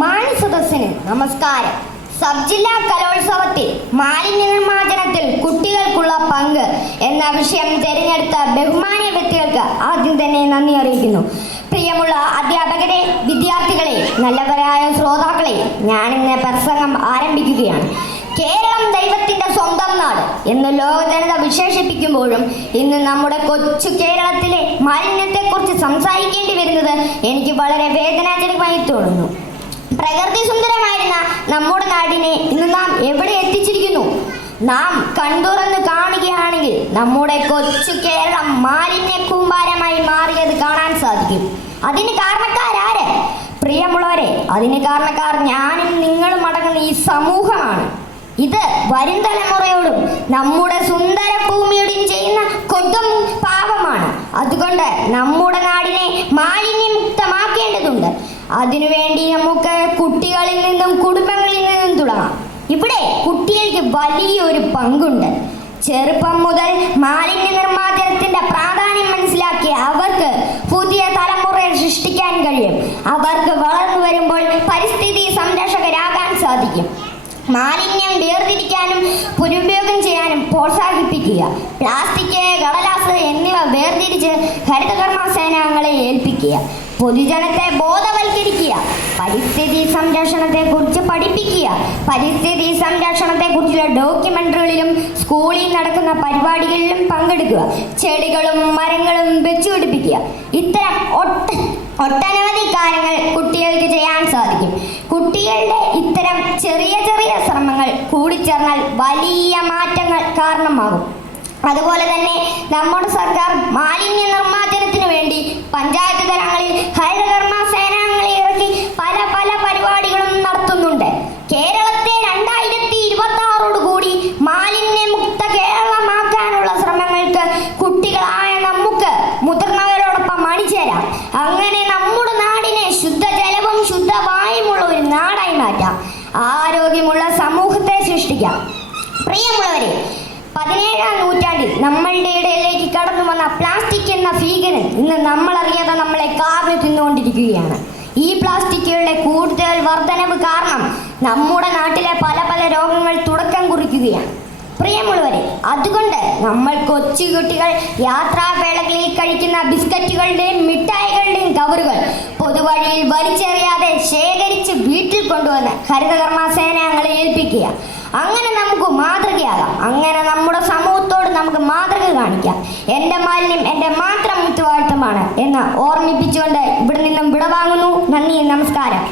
മാന്യസദസ്സിന് നമസ്കാരം. സബ് ജില്ലാ കലോത്സവത്തിൽ മാലിന്യ നിർമ്മാർജ്ജനത്തിൽ കുട്ടികൾക്കുള്ള പങ്ക് എന്ന വിഷയം തിരഞ്ഞെടുത്ത ബഹുമാന്യ വ്യക്തികൾക്ക് ആദ്യം തന്നെ നന്ദി അറിയിക്കുന്നു. പ്രിയമുള്ള അധ്യാപകരെ, വിദ്യാർത്ഥികളെ, നല്ലവരായ ശ്രോതാക്കളെ, ഞാനിന്ന് പ്രസംഗം ആരംഭിക്കുകയാണ്. കേരളം ദൈവത്തിന്റെ സ്വന്തം നാട് എന്ന് ലോക ജനത വിശേഷിപ്പിക്കുമ്പോഴും ഇന്ന് നമ്മുടെ കൊച്ചു കേരളത്തിലെ മാലിന്യത്തെക്കുറിച്ച് സംസാരിക്കേണ്ടി വരുന്നത് എനിക്ക് വളരെ വേദനാജനകമായി തോന്നുന്നു. പ്രകൃതി സുന്ദരമായിരുന്ന നമ്മുടെ നാടിനെ ഇന്ന് നാം എവിടെ എത്തിച്ചിരിക്കുന്നു? നാം കണ്ടുറന്ന് കാണുകയാണെങ്കിൽ നമ്മുടെ കൊച്ചു കേരളം മാലിന്യ കൂമ്പാരമായി മാറിയത് കാണാൻ സാധിക്കും. അതിന് കാരണക്കാരാര്? പ്രിയമുള്ളവരെ, അതിന് കാരണക്കാർ ഞാനും നിങ്ങളും അടങ്ങുന്ന ഈ സമൂഹമാണ്. ഇത് വരും തലമുറയോടും നമ്മുടെ സുന്ദര ഭൂമിയോടും ചെയ്യുന്ന കൊടും പാപമാണ്. അതുകൊണ്ട് നമ്മുടെ നാടിനെ മാലിന്യമുക്തമാക്കേണ്ടതുണ്ട്. അതിനുവേണ്ടി നമുക്ക് കുട്ടികളിൽ നിന്നും കുടുംബങ്ങളിൽ നിന്നും തുടങ്ങാം. ഇവിടെ കുട്ടികൾക്ക് വലിയൊരു പങ്കുണ്ട്. ചെറുപ്പം മുതൽ മാലിന്യ നിർമ്മാർജ്ജനത്തിന്റെ പ്രാധാന്യം മനസ്സിലാക്കി അവർക്ക് പുതിയ തലമുറയെ സൃഷ്ടിക്കാൻ കഴിയും. അവർക്ക് വളർന്നു വരുമ്പോൾ പരിസ്ഥിതി സംരക്ഷകരാകാൻ സാധിക്കും. മാലിന്യം വേർതിരിക്കാനും പുനരുപയോഗം ചെയ്യാനും പ്രോത്സാഹിപ്പിക്കുക. പ്ലാസ്റ്റിക്, കടലാസ് എന്നിവ വേർതിരിച്ച് ഹരിതകർമ്മ സേനാംഗങ്ങളെ ഏൽപ്പിക്കുക. പൊതുജനത്തെ ബോധവൽക്കരിക്കുക. പരിസ്ഥിതി സംരക്ഷണത്തെക്കുറിച്ച് പഠിപ്പിക്കുക. പരിസ്ഥിതി സംരക്ഷണത്തെക്കുറിച്ചുള്ള ഡോക്യുമെന്ററികളിലും സ്കൂളിൽ നടക്കുന്ന പരിപാടികളിലും പങ്കെടുക്കുക. ചെടികളും മരങ്ങളും വെച്ചുപിടിപ്പിക്കുക. ഇത്തരം ഒട്ടനവധി കാര്യങ്ങൾ കുട്ടികൾക്ക് ചെയ്യാൻ സാധിക്കും. കുട്ടികളുടെ ഇത്തരം ചെറിയ ചെറിയ ശ്രമങ്ങൾ കൂടിച്ചേർന്നാൽ വലിയ മാറ്റങ്ങൾ കാരണമാകും. അതുപോലെ തന്നെ നമ്മുടെ സർക്കാർ മാലിന്യ നിർമ്മാർജ്ജനത്തിന് വേണ്ടി പഞ്ചായത്ത് തലങ്ങളിൽ ഹരിതകർമ്മ സേനാംഗങ്ങളെ ഇറക്കി പല പല പരിപാടികളും നടത്തുന്നുണ്ട്. കേരളത്തെ 2026 കൂടി മാലിന്യമുക്ത കേരളമാക്കാനുള്ള ശ്രമങ്ങൾക്ക് കുട്ടികളായ നമുക്ക് മുതിർന്നവരോടൊപ്പം അണിചേരാം. അങ്ങനെ നമ്മുടെ നാടിനെ ശുദ്ധജലവും ശുദ്ധവായുമുള്ള ഒരു നാടായി മാറ്റാം. ആരോഗ്യമുള്ള സമൂഹത്തെ സൃഷ്ടിക്കാം. പ്രിയമുള്ളവരെ, 17ാം നൂറ്റാണ്ടിൽ നമ്മളുടെ ഇടയിലേക്ക് കടന്നു വന്ന പ്ലാസ്റ്റിക് എന്ന ഭീകരൻ ഇന്ന് നമ്മളറിയാതെ നമ്മളെ കാർന്നു തിന്നുകൊണ്ടിരിക്കുകയാണ്. ഈ പ്ലാസ്റ്റിക്കുകളുടെ കൂടുതൽ വർധനവ് കാരണം നമ്മുടെ നാട്ടിലെ പല പല രോഗങ്ങൾ തുടക്കം കുറിക്കുകയാണ്. പ്രിയമുള്ളവരെ, അതുകൊണ്ട് നമ്മൾ കൊച്ചുകുട്ടികൾ യാത്രാവേളകളിൽ കഴിക്കുന്ന ബിസ്ക്കറ്റുകളുടെയും മിഠായികളുടെയും കവറുകൾ പൊതുവഴിയിൽ വലിച്ചെറിയാതെ ശേഖരിച്ച് വീട്ടിൽ കൊണ്ടുവന്ന് ഹരിതകർമ്മ സേനാംഗങ്ങളെ ഏൽപ്പിക്കുക. അങ്ങനെ നമുക്ക് മാതൃകയാകാം. അങ്ങനെ നമ്മുടെ സമൂഹത്തോട് നമുക്ക് മാതൃക കാണിക്കാം. എൻ്റെ മാലിന്യം എൻ്റെ മാത്രം ഉത്തരവാദിത്തമാണ് എന്ന് ഓർമ്മിപ്പിച്ചുകൊണ്ട് ഇവിടെ നിന്നും വിടവാങ്ങുന്നു. നന്ദി, നമസ്കാരം.